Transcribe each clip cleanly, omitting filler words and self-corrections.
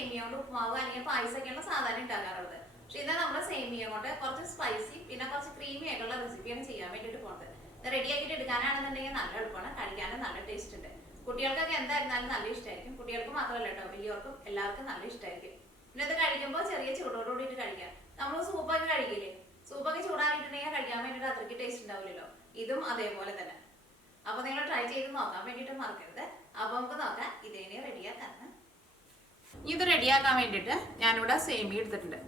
സേമിയ കൊണ്ട് ഉപ്പുമാവ് അല്ലെങ്കിൽ പായസമൊക്കെയാണ് സാധാരണ ഉണ്ടാക്കാറുള്ളത്. പക്ഷെ ഇതാ നമ്മുടെ സേമിയ കൊണ്ട് കുറച്ച് സ്പൈസി പിന്നെ കുറച്ച് ക്രീമി ആയിട്ടുള്ള റെസിപ്പിയാണ് ചെയ്യാൻ വേണ്ടിയിട്ട് പോകുന്നത്. ഇത് റെഡി ആക്കിയിട്ട് എടുക്കാനാണെന്നുണ്ടെങ്കിൽ നല്ല എളുപ്പമാണ്, കഴിക്കാനും നല്ല ടേസ്റ്റ് ഉണ്ട്. കുട്ടികൾക്കൊക്കെ എന്തായിരുന്നാലും നല്ല ഇഷ്ടമായിരിക്കും. കുട്ടികൾക്ക് മാത്രമല്ല കേട്ടോ, വലിയവർക്കും എല്ലാവർക്കും നല്ല ഇഷ്ടമായിരിക്കും. പിന്നെ ഇത് കഴിക്കുമ്പോൾ ചെറിയ ചൂടോടുകൂടിയിട്ട് കഴിക്കാം. നമ്മൾ സൂപ്പൊക്കെ കഴിക്കില്ലേ, സൂപ്പൊക്കെ ചൂടാറിയിട്ടുണ്ടെങ്കിൽ കഴിക്കാൻ വേണ്ടിയിട്ട് അത്രയ്ക്ക് ടേസ്റ്റ് ഉണ്ടാവില്ലല്ലോ. ഇതും അതേപോലെ തന്നെ. അപ്പൊ നിങ്ങൾ ട്രൈ ചെയ്ത് നോക്കാൻ വേണ്ടിയിട്ട് മറക്കരുത്. അപ്പൊ നമുക്ക് നോക്കാം ഇതേനെ റെഡിയാക്കാന്ന്. ഇത് റെഡിയാക്കാൻ വേണ്ടിയിട്ട് ഞാനിവിടെ സേമിയ എടുത്തിട്ടുണ്ട്.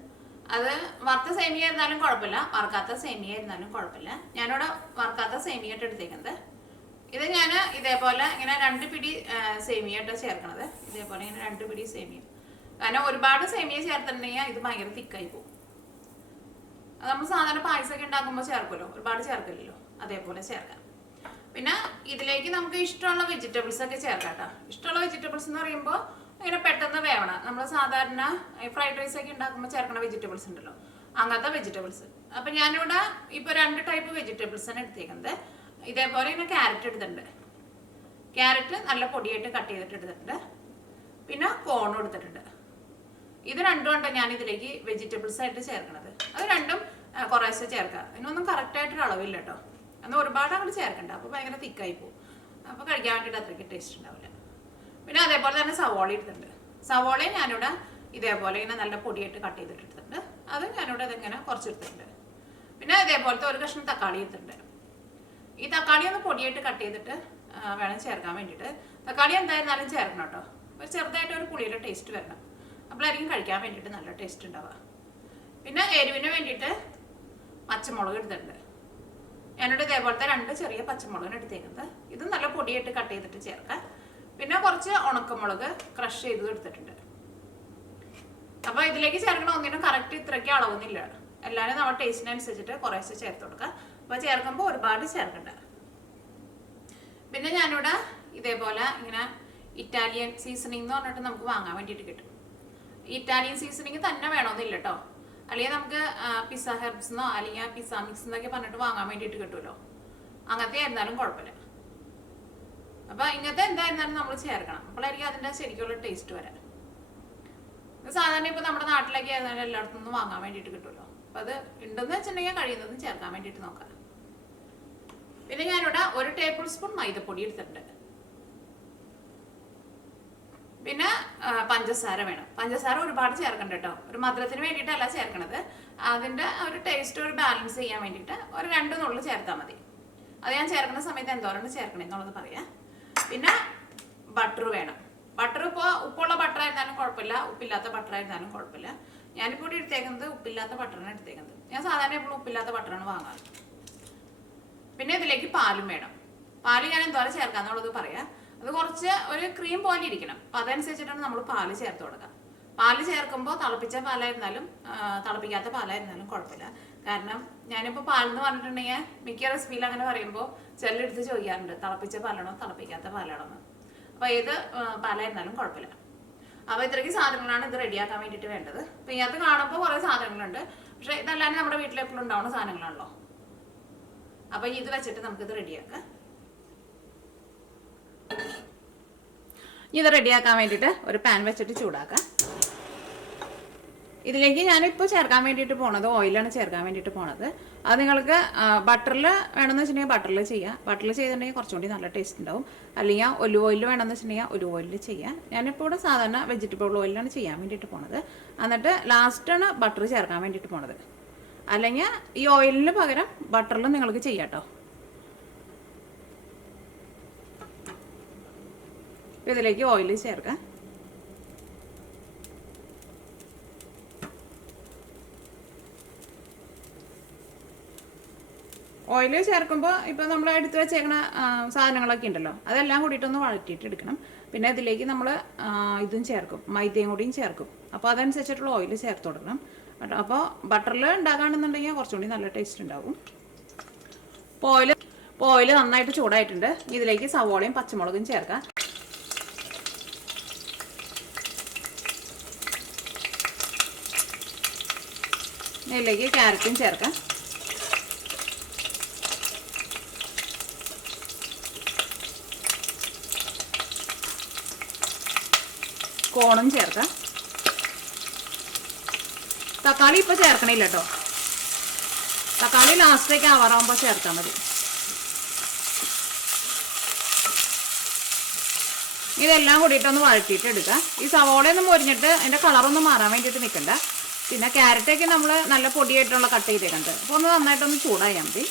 അത് വറുത്ത സേമിയ ആയിരുന്നാലും കുഴപ്പമില്ല, വറുക്കാത്ത സേമിയ ആയിരുന്നാലും കുഴപ്പമില്ല. ഞാനിവിടെ വറുക്കാത്ത സേമിയ ആയിട്ട് എടുത്തേക്കുന്നത്. ഇത് ഞാൻ ഇതേപോലെ ഇങ്ങനെ 2 പിടി സേമിയ ആയിട്ട് ചേർക്കണത്. ഇതേപോലെ ഇങ്ങനെ 2 പിടി സേമിയ. കാരണം ഒരുപാട് സേമിയ ചേർത്തിട്ടുണ്ടെങ്കിൽ ഇത് ഭയങ്കര തിക്കായി പോകും. അത് നമ്മൾ സാധാരണ പായസമൊക്കെ ഉണ്ടാക്കുമ്പോൾ ചേർക്കുമല്ലോ, ഒരുപാട് ചേർക്കില്ലല്ലോ, അതേപോലെ ചേർക്കാം. പിന്നെ ഇതിലേക്ക് നമുക്ക് ഇഷ്ടമുള്ള വെജിറ്റബിൾസ് ഒക്കെ ചേർക്കാം കേട്ടോ. ഇഷ്ടമുള്ള വെജിറ്റബിൾസ് എന്ന് പറയുമ്പോൾ ഇങ്ങനെ പെട്ടെന്ന് വേവണം. നമ്മൾ സാധാരണ ഫ്രൈഡ് റൈസ് ഒക്കെ ഉണ്ടാക്കുമ്പോൾ ചേർക്കണ വെജിറ്റബിൾസ് ഉണ്ടല്ലോ, അങ്ങനത്തെ വെജിറ്റബിൾസ്. അപ്പം ഞാനിവിടെ ഇപ്പോൾ 2 ടൈപ്പ് വെജിറ്റബിൾസ് ആണ് എടുത്തേക്കുന്നത്. ഇതേപോലെ ഇങ്ങനെ ക്യാരറ്റ് എടുത്തിട്ടുണ്ട്. ക്യാരറ്റ് നല്ല പൊടിയായിട്ട് കട്ട് ചെയ്തിട്ട് എടുത്തിട്ടുണ്ട്. പിന്നെ കോൺ എടുത്തിട്ടുണ്ട്. ഇത് രണ്ടും ഞാൻ ഇതിലേക്ക് വെജിറ്റബിൾസ് ആയിട്ട് ചേർക്കണത്. അത് രണ്ടും കുറേശ്ശെ ചേർക്കാം. ഇതിനൊന്നും കറക്റ്റായിട്ടൊരു അളവില്ല കേട്ടോ. എന്നാൽ ഒരുപാട് അങ്ങോട്ട് ചേർക്കണ്ട, അപ്പോൾ ഭയങ്കര തിക്കായി പോകും. അപ്പോൾ കഴിക്കാൻ വേണ്ടിയിട്ട് അത്രയ്ക്ക് ടേസ്റ്റ് ഉണ്ടാവില്ല. പിന്നെ അതേപോലെ തന്നെ സവോള എടുത്തിട്ടുണ്ട്. സവോളയും ഞാനിവിടെ ഇതേപോലെ ഇങ്ങനെ നല്ല പൊടിയായിട്ട് കട്ട് ചെയ്തിട്ട് എടുത്തിട്ടുണ്ട്. അത് ഞാനിവിടെ ഇതിങ്ങനെ കുറച്ച് എടുത്തിട്ടുണ്ട്. പിന്നെ ഇതേപോലത്തെ ഒരു കഷ്ണം തക്കാളി എടുത്തിട്ടുണ്ട്. ഈ തക്കാളി ഒന്ന് പൊടിയായിട്ട് കട്ട് ചെയ്തിട്ട് വേണം ചേർക്കാൻ വേണ്ടിയിട്ട്. തക്കാളി എന്തായിരുന്നാലും ചേർക്കണം കേട്ടോ. ഒരു ചെറുതായിട്ട് ഒരു പുളിയുടെ ടേസ്റ്റ് വരണം, അപ്പോഴായിരിക്കും കഴിക്കാൻ വേണ്ടിയിട്ട് നല്ല ടേസ്റ്റ് ഉണ്ടാവുക. പിന്നെ എരിവിന് വേണ്ടിയിട്ട് പച്ചമുളക് എടുത്തിട്ടുണ്ട്. ഞാനിവിടെ ഇതേപോലത്തെ 2 ചെറിയ പച്ചമുളകിന് എടുത്തേക്കുന്നത്. ഇത് നല്ല പൊടിയായിട്ട് കട്ട് ചെയ്തിട്ട് ചേർക്കാം. പിന്നെ കുറച്ച് ഉണക്കമുളക് ക്രഷ് ചെയ്ത് എടുത്തിട്ടുണ്ട്. അപ്പോൾ ഇതിലേക്ക് ചേർക്കണ ഒന്നിനും കറക്റ്റ് ഇത്രയ്ക്ക് അളവൊന്നുമില്ല. എല്ലാവരും നമ്മുടെ ടേസ്റ്റിനനുസരിച്ചിട്ട് കുറേശ്ശെ ചേർത്ത് കൊടുക്കുക. അപ്പോൾ ചേർക്കുമ്പോൾ ഒരുപാട് ചേർക്കണ്ട. പിന്നെ ഞാനിവിടെ ഇതേപോലെ ഇങ്ങനെ ഇറ്റാലിയൻ സീസണിങ് എന്ന് പറഞ്ഞിട്ട് നമുക്ക് വാങ്ങാൻ വേണ്ടിയിട്ട് കിട്ടും. ഇറ്റാലിയൻ സീസണിങ് തന്നെ വേണമെന്നില്ല കേട്ടോ. അല്ലെങ്കിൽ നമുക്ക് പിസ്സ ഹെർബ്സ് അല്ലെങ്കിൽ പിസ്സ മിക്സ് എന്നൊക്കെ പറഞ്ഞിട്ട് വാങ്ങാൻ വേണ്ടിയിട്ട് കിട്ടുമല്ലോ. അങ്ങനത്തെ ആയിരുന്നാലും കുഴപ്പമില്ല. അപ്പോൾ ഇങ്ങനത്തെ എന്തായിരുന്നാലും നമ്മൾ ചേർക്കണം, അപ്പോഴായിരിക്കും അതിൻ്റെ ശരിക്കുള്ള ടേസ്റ്റ് വരാൻ. സാധാരണ ഇപ്പോൾ നമ്മുടെ നാട്ടിലൊക്കെ ആയിരുന്നാലും എല്ലായിടത്തും നിന്ന് വാങ്ങാൻ വേണ്ടിയിട്ട് കിട്ടുമല്ലോ. അപ്പോൾ അത് ഉണ്ടെന്ന് വെച്ചിട്ടുണ്ടെങ്കിൽ കഴിയുന്നതും ചേർക്കാൻ വേണ്ടിയിട്ട് നോക്കാം. പിന്നെ ഞാനിവിടെ 1 ടേബിൾ സ്പൂൺ മൈദപ്പൊടി എടുത്തിട്ടുണ്ട്. പിന്നെ പഞ്ചസാര വേണം. പഞ്ചസാര ഒരുപാട് ചേർക്കണ്ട കേട്ടോ. ഒരു മധുരത്തിന് വേണ്ടിയിട്ടല്ല ചേർക്കണത്, അതിൻ്റെ ഒരു ടേസ്റ്റ് ഒരു ബാലൻസ് ചെയ്യാൻ വേണ്ടിയിട്ട് ഒരു 2 നുള്ളു ചേർത്താൽ മതി. അത് ഞാൻ ചേർക്കുന്ന സമയത്ത് എന്തോരം ചേർക്കണം എന്നുള്ളത് പറയാം. പിന്നെ ബട്ടർ വേണം. ബട്ടർ ഇപ്പോൾ ഉപ്പുള്ള ബട്ടർ ആയിരുന്നാലും കുഴപ്പമില്ല, ഉപ്പില്ലാത്ത ബട്ടർ ആയിരുന്നാലും കുഴപ്പമില്ല. ഞാനിപ്പോൾ ഇവിടെ എടുത്തേക്കുന്നത് ഉപ്പില്ലാത്ത ബട്ടറാണ് എടുത്തേക്കുന്നത്. ഞാൻ സാധാരണ എപ്പോഴും ഉപ്പില്ലാത്ത ബട്ടറാണ് വാങ്ങാറ്. പിന്നെ ഇതിലേക്ക് പാലും വേണം. പാല് ഞാൻ എന്തോരം ചേർക്കാന്നുള്ളത് പറയാം. അത് കുറച്ച് ഒരു ക്രീം പോലെ ഇരിക്കണം. അപ്പം അതനുസരിച്ചിട്ടാണ് നമ്മൾ പാല് ചേർത്ത് കൊടുക്കുക. പാല് ചേർക്കുമ്പോൾ തിളപ്പിച്ച പാലായിരുന്നാലും തിളപ്പിക്കാത്ത പാലായിരുന്നാലും കുഴപ്പമില്ല. കാരണം ഞാനിപ്പോൾ പാലെന്ന് പറഞ്ഞിട്ടുണ്ടെങ്കിൽ മിക്ക റെസിപ്പിയിൽ അങ്ങനെ പറയുമ്പോൾ ചിലരെടുത്ത് ചോദിക്കാറുണ്ട് തിളപ്പിച്ച പാലാണോ തിളപ്പിക്കാത്ത പാലാണോ എന്ന്. അപ്പോൾ ഏത് പാലായിരുന്നാലും കുഴപ്പമില്ല. അപ്പോൾ ഇത്രയ്ക്ക് സാധനങ്ങളാണ് ഇത് റെഡിയാക്കാൻ വേണ്ടിയിട്ട് വേണ്ടത്. അപ്പോൾ ഇതിനകത്ത് കാണുമ്പോൾ കുറേ സാധനങ്ങളുണ്ട്, പക്ഷേ ഇതല്ലാണ്ട് നമ്മുടെ വീട്ടിലെപ്പോഴും ഉണ്ടാവുന്ന സാധനങ്ങളാണല്ലോ. അപ്പോൾ ഇത് വെച്ചിട്ട് നമുക്കിത് റെഡിയാക്കാം. ഇത് റെഡിയാക്കാൻ വേണ്ടിയിട്ട് ഒരു പാൻ വെച്ചിട്ട് ചൂടാക്കാം. ഇതിലേക്ക് ഞാനിപ്പോൾ ചേർക്കാൻ വേണ്ടിയിട്ട് പോണത് ഓയിലാണ് ചേർക്കാൻ വേണ്ടിയിട്ട് പോണത്. അത് നിങ്ങൾക്ക് ബട്ടറിൽ വേണമെന്ന് വെച്ചിട്ടുണ്ടെങ്കിൽ ബട്ടറിൽ ചെയ്യാം. ബട്ടറിൽ ചെയ്തിട്ടുണ്ടെങ്കിൽ കുറച്ചുകൂടി നല്ല ടേസ്റ്റ് ഉണ്ടാവും. അല്ലെങ്കിൽ ഒലിവ് ഓയിൽ വേണമെന്ന് വെച്ചിട്ടുണ്ടെങ്കിൽ ഒലിവ് ഓയിലിൽ ചെയ്യാം. ഞാനിപ്പോൾ ഇവിടെ സാധാരണ വെജിറ്റബിൾ ഓയിലാണ് ചെയ്യാൻ വേണ്ടിയിട്ട് പോണത്. എന്നിട്ട് ലാസ്റ്റാണ് ബട്ടർ ചേർക്കാൻ വേണ്ടിയിട്ട് പോണത്. അല്ലെങ്കിൽ ഈ ഓയിലിന് പകരം ബട്ടറിൽ നിങ്ങൾക്ക് ചെയ്യാം കേട്ടോ. ഇതിലേക്ക് ഓയിൽ ചേർക്കാം. ഓയിൽ ചേർക്കുമ്പോൾ ഇപ്പോൾ നമ്മൾ എടുത്ത് വെച്ചേക്കണ സാധനങ്ങളൊക്കെ ഉണ്ടല്ലോ, അതെല്ലാം കൂടിയിട്ടൊന്ന് വഴറ്റിയിട്ട് എടുക്കണം. പിന്നെ ഇതിലേക്ക് നമ്മൾ ഇതും ചേർക്കും, മൈദയും കൂടിയും ചേർക്കും. അപ്പോൾ അതനുസരിച്ചിട്ടുള്ള ഓയിൽ ചേർത്ത് കൊടുക്കണം കേട്ടോ. അപ്പോൾ ബട്ടറിൽ ഉണ്ടാക്കുകയാണെന്നുണ്ടെങ്കിൽ കുറച്ചുകൂടി നല്ല ടേസ്റ്റ് ഉണ്ടാവും. അപ്പോൾ ഓയിൽ നന്നായിട്ട് ചൂടായിട്ടുണ്ട്. ഇതിലേക്ക് സവോളയും പച്ചമുളകും ചേർക്കാം. ഇതിലേക്ക് ക്യാരറ്റും ചേർക്കാം. കോണും ചേർക്കാം. തക്കാളി ഇപ്പോൾ ചേർക്കണില്ല കേട്ടോ. തക്കാളി ലാസ്റ്റേക്ക് ആവാറാകുമ്പോൾ ചേർത്താൽ മതി. ഇതെല്ലാം കൂടിയിട്ടൊന്ന് വഴറ്റിയിട്ട് എടുക്കുക. ഈ സവോളയൊന്നും മൊരിഞ്ഞിട്ട് അതിൻ്റെ കളറൊന്നും മാറാൻ വേണ്ടിയിട്ട് നിൽക്കണ്ട. പിന്നെ ക്യാരറ്റൊക്കെ നമ്മൾ നല്ല പൊടിയായിട്ടുള്ള കട്ട് ചെയ്തേക്കുന്നത്. അപ്പോൾ ഒന്ന് നന്നായിട്ടൊന്ന് ചൂടായാൽ മതി.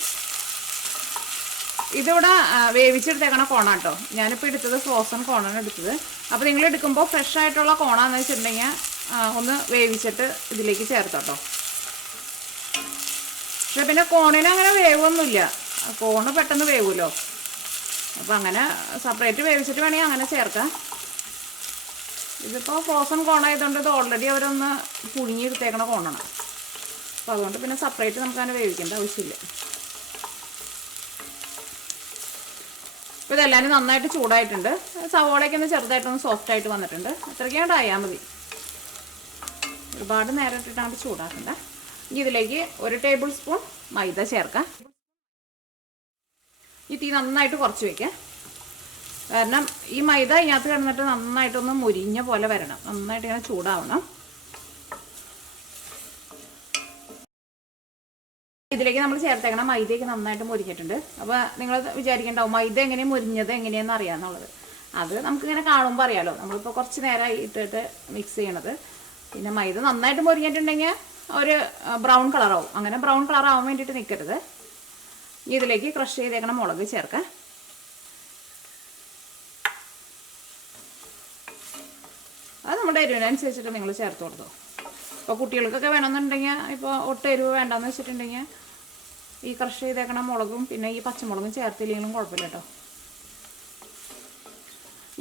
ഇതിവിടെ വേവിച്ചെടുത്തേക്കണ കോണാണ് കേട്ടോ. ഞാനിപ്പോൾ എടുത്തത് ഫ്രോസൺ കോണാണ് എടുത്തത്. അപ്പോൾ നിങ്ങൾ എടുക്കുമ്പോൾ ഫ്രഷ് ആയിട്ടുള്ള കോണാന്ന് വെച്ചിട്ടുണ്ടെങ്കിൽ ഒന്ന് വേവിച്ചിട്ട് ഇതിലേക്ക് ചേർത്തോട്ടോ. പക്ഷെ പിന്നെ കോണിന് അങ്ങനെ വേവൊന്നുമില്ല, കോണ് പെട്ടെന്ന് വേവുമല്ലോ. അപ്പോൾ അങ്ങനെ സെപ്പറേറ്റ് വേവിച്ചിട്ട് വേണമെങ്കിൽ അങ്ങനെ ചേർക്കാം. ഇതിപ്പോൾ ഫ്രോസൺ കോണായതുകൊണ്ട് ഇത് ഓൾറെഡി അവരൊന്ന് പുഴുങ്ങിയെടുത്തേക്കണ കോണാണ്. അപ്പോൾ അതുകൊണ്ട് പിന്നെ സെപ്പറേറ്റ് നമുക്കങ്ങനെ വേവിക്കേണ്ട ആവശ്യമില്ല. അപ്പോൾ ഇതെല്ലാവരും നന്നായിട്ട് ചൂടായിട്ടുണ്ട്. സവോളയൊക്കെ ഒന്ന് ചെറുതായിട്ടൊന്ന് സോഫ്റ്റായിട്ട് വന്നിട്ടുണ്ട്. അത്രയ്ക്കാണ്ട് ആയാൽ മതി. ഒരുപാട് നേരം ഇട്ടിട്ടാണ് ചൂടാക്കണ്ട. ഇനി ഇതിലേക്ക് 1 ടേബിൾ സ്പൂൺ മൈദ ചേർക്കാം. ഈ തീ നന്നായിട്ട് കുറച്ച് വയ്ക്കാം. കാരണം ഈ മൈദ ഇതിനകത്ത് കിടന്നിട്ട് നന്നായിട്ടൊന്ന് മുരിഞ്ഞ പോലെ വരണം. നന്നായിട്ട് ഇങ്ങനെ ചൂടാവണം. ഇതിലേക്ക് നമ്മൾ ചേർത്തേക്കണം മൈദയൊക്കെ നന്നായിട്ട് മുരിഞ്ഞിട്ടുണ്ട്. അപ്പോൾ നിങ്ങൾ വിചാരിക്കേണ്ടാവും മൈദ എങ്ങനെയാണ് മുരിഞ്ഞത് എങ്ങനെയാണെന്ന് അറിയാമെന്നുള്ളത്. അത് നമുക്കിങ്ങനെ കാണുമ്പോൾ അറിയാമല്ലോ. നമ്മളിപ്പോൾ കുറച്ച് നേരമായി ഇട്ടിട്ട് മിക്സ് ചെയ്യണത്. പിന്നെ മൈദ നന്നായിട്ട് മുരിഞ്ഞിട്ടുണ്ടെങ്കിൽ ഒരു ബ്രൗൺ കളറാവും. അങ്ങനെ ബ്രൗൺ കളറാവാൻ വേണ്ടിയിട്ട് നിൽക്കരുത്. ഇതിലേക്ക് ക്രഷ് ചെയ്തേക്കണം മുളക് ചേർക്കാം. അത് നമ്മുടെ എരിവിനനുസരിച്ചിട്ട് നിങ്ങൾ ചേർത്ത് കൊടുത്തോ. ഇപ്പോൾ കുട്ടികൾക്കൊക്കെ വേണമെന്നുണ്ടെങ്കിൽ ഇപ്പോൾ ഒട്ടും എരിവ് വേണ്ടെന്ന് വെച്ചിട്ടുണ്ടെങ്കിൽ ഈ ക്രഷ് ചെയ്തേക്കണം മുളകും പിന്നെ ഈ പച്ചമുളകും ചേർത്തില്ലെങ്കിലും കുഴപ്പമില്ല കേട്ടോ.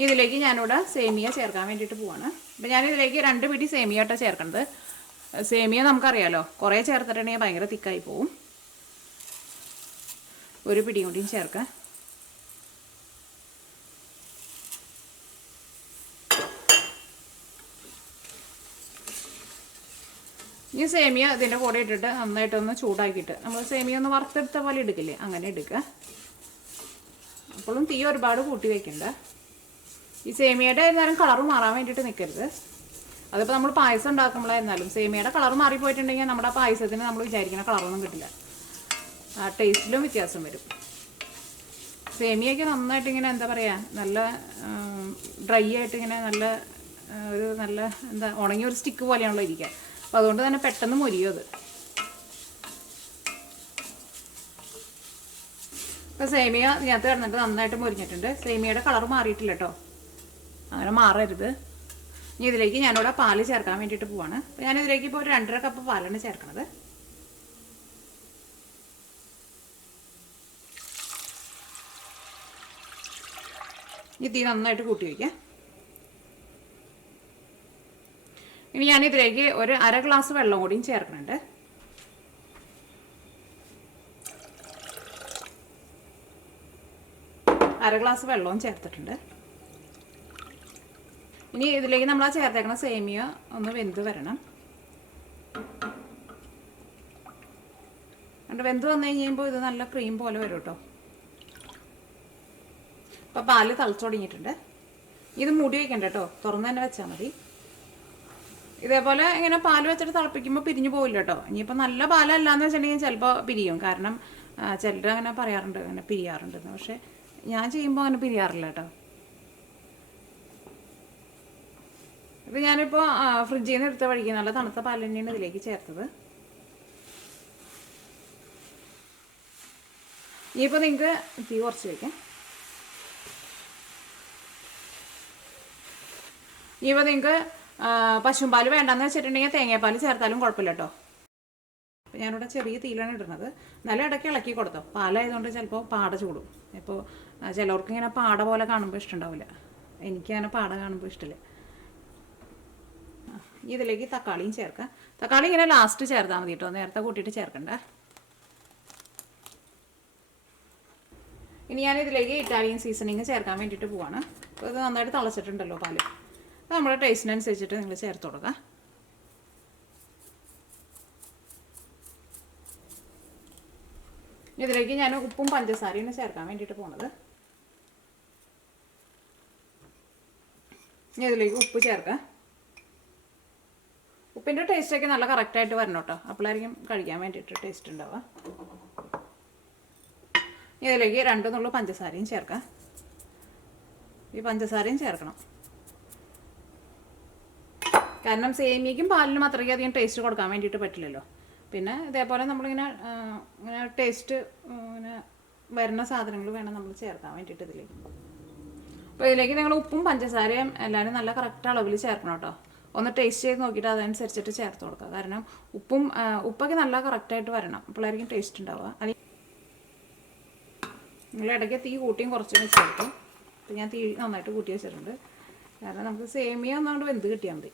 ഇതിലേക്ക് ഞാനിവിടെ സേമിയ ചേർക്കാൻ വേണ്ടിയിട്ട് പോവാണ്. അപ്പോൾ ഞാനിതിലേക്ക് 2 പിടി സേമിയ ആട്ടോ ചേർക്കണത്. സേമിയ നമുക്കറിയാമല്ലോ, കുറേ ചേർത്തിട്ടുണ്ടെങ്കിൽ ഭയങ്കര തിക്കായി പോവും. 1 പിടിയും കൂടിയും ചേർക്കാം. ഈ സേമിയ ഇതിൻ്റെ കൂടെ ഇട്ടിട്ട് നന്നായിട്ടൊന്ന് ചൂടാക്കിയിട്ട് നമ്മൾ സേമിയ ഒന്ന് വറുത്തെടുത്ത പോലെ എടുക്കില്ലേ, അങ്ങനെ എടുക്കുക. അപ്പോഴും തീ ഒരുപാട് കൂട്ടി വയ്ക്കണ്ട. ഈ സേമിയയുടെ നേരം കളറ് മാറാൻ വേണ്ടിയിട്ട് നിൽക്കരുത്. അതിപ്പോൾ നമ്മൾ പായസം ഉണ്ടാക്കുമ്പോഴായിരുന്നാലും സേമിയയുടെ കളർ മാറിപ്പോയിട്ടുണ്ടെങ്കിൽ നമ്മുടെ പായസത്തിന് നമ്മൾ വിചാരിക്കുന്ന കളറൊന്നും കിട്ടില്ല. ആ ടേസ്റ്റിലും വ്യത്യാസം വരും. സേമിയയൊക്കെ നന്നായിട്ട് ഇങ്ങനെ എന്താ പറയുക, നല്ല ഡ്രൈ ആയിട്ട് ഇങ്ങനെ നല്ല എന്താ ഉണങ്ങിയ ഒരു സ്റ്റിക്ക് പോലെയാണല്ലോ ഇരിക്കുക. അപ്പോൾ അതുകൊണ്ട് തന്നെ പെട്ടെന്ന് മൊരിയും അത്. ഇപ്പോൾ സേമിയ ഇതിനകത്ത് കിടന്നിട്ട് നന്നായിട്ട് മൊരിഞ്ഞിട്ടുണ്ട്. സേമിയയുടെ കളർ മാറിയിട്ടില്ല കേട്ടോ, അങ്ങനെ മാറരുത്. ഇനി ഇതിലേക്ക് ഞാനിവിടെ പാല് ചേർക്കാൻ വേണ്ടിയിട്ട് പോവാണ്. അപ്പോൾ ഞാനിതിലേക്ക് ഇപ്പോൾ ഒരു 2.5 കപ്പ് പാലാണ് ചേർക്കണത്. ഈ തീ നന്നായിട്ട് കൂട്ടി വയ്ക്കാം. ഇനി ഞാനിതിലേക്ക് ഒരു 1/2 ഗ്ലാസ് വെള്ളം കൂടിയും ചേർക്കുന്നുണ്ട്. അര ഗ്ലാസ് വെള്ളവും ചേർത്തിട്ടുണ്ട്. ഇനി ഇതിലേക്ക് നമ്മൾ ആ ചേർത്തേക്കുന്ന സേമിയ ഒന്ന് വെന്ത് വരണം. എന്നിട്ട് വെന്ത് വന്നു കഴിയുമ്പോൾ ഇത് നല്ല ക്രീം പോലെ വരും കേട്ടോ. അപ്പോൾ പാല് തിളച്ചു തുടങ്ങിയിട്ടുണ്ട്. ഇത് മൂടി വയ്ക്കണ്ട കേട്ടോ, തുറന്ന് തന്നെ വെച്ചാൽ മതി. ഇതേപോലെ ഇങ്ങനെ പാല് വെച്ചിട്ട് തിളപ്പിക്കുമ്പോൾ പിരിഞ്ഞു പോവില്ല കേട്ടോ. ഇനിയിപ്പോൾ നല്ല പാലല്ലാന്ന് വെച്ചിട്ടുണ്ടെങ്കിൽ ചിലപ്പോൾ പിരിയും. കാരണം ചിലർ അങ്ങനെ പറയാറുണ്ട്, അങ്ങനെ പിരിയാറുണ്ടെന്ന്. പക്ഷേ ഞാൻ ചെയ്യുമ്പോൾ അങ്ങനെ പിരിയാറില്ല കേട്ടോ. ഇത് ഞാനിപ്പോൾ ഫ്രിഡ്ജിൽ നിന്ന് എടുത്ത വഴിക്ക് നല്ല തണുത്ത പാൽ തന്നെയാണ് ഇതിലേക്ക് ചേർത്തത്. ഇനിയിപ്പോൾ നിങ്ങൾക്ക് തീ കുറച്ച് വയ്ക്കാം. ഇനിയിപ്പോൾ നിങ്ങൾക്ക് പശുമ്പാൽ വേണ്ടെന്ന് വെച്ചിട്ടുണ്ടെങ്കിൽ തേങ്ങാപ്പാൽ ചേർത്താലും കുഴപ്പമില്ല കേട്ടോ. അപ്പോൾ ഞാനിവിടെ ചെറിയ തീയിലാണ് ഇടുന്നത്. നല്ല ഇടയ്ക്ക് ഇളക്കി കൊടുത്തോ. പാലായതുകൊണ്ട് ചിലപ്പോൾ പാട ചൂടും. ഇപ്പോൾ ചിലവർക്ക് ഇങ്ങനെ പാട പോലെ കാണുമ്പോൾ ഇഷ്ടമുണ്ടാവില്ല. എനിക്കങ്ങനെ പാട കാണുമ്പോൾ ഇഷ്ടമില്ല. ഇതിലേക്ക് തക്കാളിയും ചേർക്കാം. തക്കാളി ഇങ്ങനെ ലാസ്റ്റ് ചേർത്താൽ മതി കേട്ടോ, നേരത്തെ കൂട്ടിയിട്ട് ചേർക്കണ്ട. ഇനി ഞാനിതിലേക്ക് ഇറ്റാലിയൻ സീസണിങ് ചേർക്കാൻ വേണ്ടിയിട്ട് പോവാണ്. അപ്പോൾ ഇത് നന്നായിട്ട് തിളച്ചിട്ടുണ്ടല്ലോ പാല്. അപ്പോൾ നമ്മുടെ ടേസ്റ്റിനനുസരിച്ചിട്ട് നിങ്ങൾ ചേർത്ത് കൊടുക്കുക. ഇതിലേക്ക് ഞാൻ ഉപ്പും പഞ്ചസാരയും ചേർക്കാൻ വേണ്ടിയിട്ട് പോകുന്നത്. ഇനി ഇതിലേക്ക് ഉപ്പ് ചേർക്കാം. ഉപ്പിൻ്റെ ടേസ്റ്റൊക്കെ നല്ല കറക്റ്റായിട്ട് വരണം കേട്ടോ. അപ്പോഴായിരിക്കും കഴിക്കാൻ വേണ്ടിയിട്ട് ടേസ്റ്റ് ഉണ്ടാവുക. ഇതിലേക്ക് 2 നുള്ളു പഞ്ചസാരയും ചേർക്കാം. ഈ പഞ്ചസാരയും ചേർക്കണം, കാരണം സേമിയയ്ക്കും പാലിനും അത്രയ്ക്കധികം ടേസ്റ്റ് കൊടുക്കാൻ വേണ്ടിയിട്ട് പറ്റില്ലല്ലോ. പിന്നെ ഇതേപോലെ നമ്മളിങ്ങനെ ഇങ്ങനെ ടേസ്റ്റ് ഇങ്ങനെ വരുന്ന സാധനങ്ങൾ വേണം നമ്മൾ ചേർക്കാൻ വേണ്ടിയിട്ട് ഇതിലേക്ക്. അപ്പോൾ ഇതിലേക്ക് നിങ്ങൾ ഉപ്പും പഞ്ചസാരയും എല്ലാവരും നല്ല കറക്റ്റ് അളവിൽ ചേർക്കണം കേട്ടോ. ഒന്ന് ടേസ്റ്റ് ചെയ്ത് നോക്കിയിട്ട് അതനുസരിച്ചിട്ട് ചേർത്ത് കൊടുക്കുക. കാരണം ഉപ്പൊക്കെ നല്ല കറക്റ്റായിട്ട് വരണം, അപ്പോഴായിരിക്കും ടേസ്റ്റ് ഉണ്ടാവുക. അല്ലെങ്കിൽ നിങ്ങൾ ഇടയ്ക്ക് തീ കൂട്ടിയും കുറച്ചും വെച്ചെടുക്കും. അപ്പോൾ ഞാൻ തീ നന്നായിട്ട് കൂട്ടി വെച്ചിട്ടുണ്ട്, കാരണം നമുക്ക് സേമിയ ഒന്നുകൊണ്ട് വെന്ത് കിട്ടിയാൽ മതി.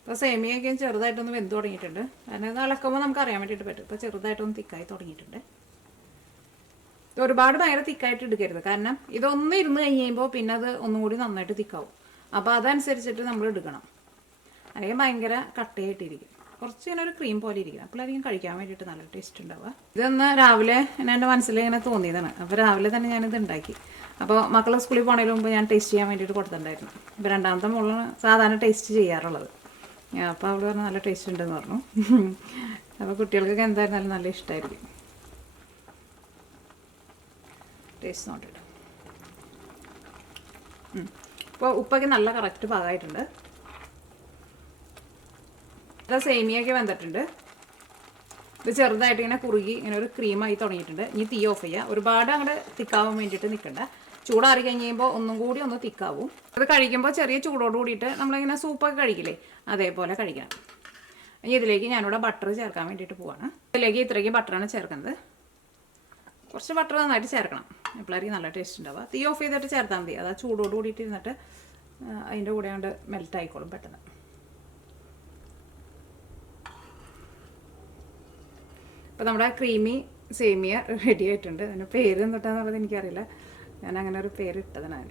അപ്പോൾ സേമിയൊക്കെ ചെറുതായിട്ടൊന്ന് വെന്ത് തുടങ്ങിയിട്ടുണ്ട്. കാരണം ഇത് ഇളക്കുമ്പോൾ നമുക്ക് അറിയാൻ വേണ്ടിയിട്ട് പറ്റും. ഇപ്പോൾ ചെറുതായിട്ടൊന്ന് തിക്കായി തുടങ്ങിയിട്ടുണ്ട്. ഒരുപാട് ഭയങ്കര തിക്കായിട്ട് എടുക്കരുത്, കാരണം ഇതൊന്നും ഇരുന്ന് കഴിയുമ്പോൾ പിന്നെ അത് ഒന്നും കൂടി നന്നായിട്ട് തിക്കാവും. അപ്പോൾ അതനുസരിച്ചിട്ട് നമ്മൾ എടുക്കണം, അല്ലെങ്കിൽ ഭയങ്കര കട്ടയായിട്ടിരിക്കും. കുറച്ച് ഇങ്ങനെ ഒരു ക്രീം പോലെ ഇരിക്കണം, അപ്പോഴായിരിക്കും കഴിക്കാൻ വേണ്ടിയിട്ട് നല്ല ടേസ്റ്റ് ഉണ്ടാവുക. ഇതൊന്ന് രാവിലെ എൻ്റെ മനസ്സിൽ ഇങ്ങനെ തോന്നിയതാണ്. അപ്പോൾ രാവിലെ തന്നെ ഞാനിത് ഉണ്ടാക്കി. അപ്പോൾ മക്കൾ സ്കൂളിൽ പോണതിന് മുമ്പ് ഞാൻ ടേസ്റ്റ് ചെയ്യാൻ വേണ്ടിയിട്ട് കൊടുത്തിട്ടുണ്ടായിരുന്നു. ഇപ്പോൾ രണ്ടാമത്തെ മോളാണ് സാധാരണ ടേസ്റ്റ് ചെയ്യാറുള്ളത്. അപ്പോൾ അവൾ പറഞ്ഞു നല്ല ടേസ്റ്റ് ഉണ്ടെന്ന് പറഞ്ഞു. അപ്പോൾ കുട്ടികൾക്കൊക്കെ എന്തായിരുന്നാലും നല്ല ഇഷ്ടമായിരിക്കും. ടേസ്റ്റ് നോട്ടിട്ട് ഇപ്പോൾ ഉപ്പൊക്കെ നല്ല കറക്റ്റ് പാകമായിട്ടുണ്ട്. ഇത് സേമിയൊക്കെ വെന്തിട്ടുണ്ട്. ഇത് ചെറുതായിട്ട് ഇങ്ങനെ കുറുകി ഇങ്ങനെ ഒരു ക്രീമായി തുടങ്ങിയിട്ടുണ്ട്. ഇനി തീ ഓഫ് ചെയ്യുക. ഒരുപാട് അങ്ങോട്ട് തിക്കാവാൻ വേണ്ടിയിട്ട് നിൽക്കണ്ട. ചൂടാറി കഴിയുമ്പോൾ ഒന്നും കൂടി ഒന്ന് തിക്കാവും. അത് കഴിക്കുമ്പോൾ ചെറിയ ചൂടോട് കൂടിയിട്ട് നമ്മളിങ്ങനെ സൂപ്പൊക്കെ കഴിക്കില്ലേ, അതേപോലെ കഴിക്കണം. ഇനി ഇതിലേക്ക് ഞാനിവിടെ ബട്ടർ ചേർക്കാൻ വേണ്ടിയിട്ട് പോവാണ്. ഇതിലേക്ക് ഇത്രയ്ക്ക് ബട്ടറാണ് ചേർക്കുന്നത്. കുറച്ച് ബട്ടർ നന്നായിട്ട് ചേർക്കണം, എപ്പോഴായിരിക്കും നല്ല ടേസ്റ്റ് ഉണ്ടാവുക. തീ ഓഫ് ചെയ്തിട്ട് ചേർത്താൽ മതി. അത് ചൂടോട് കൂടിയിട്ട് ഇരുന്നിട്ട് അതിൻ്റെ കൂടെ കൊണ്ട് മെൽറ്റ് ആയിക്കോളും പെട്ടെന്ന്. അപ്പോൾ നമ്മുടെ ക്രീമി സേമിയ റെഡി ആയിട്ടുണ്ട്. അതിന് പേര് എന്തൊട്ടാന്നുള്ളത് എനിക്കറിയില്ല, ഞാൻ അങ്ങനെ ഒരു പേര് ഇട്ടതിനാണ്.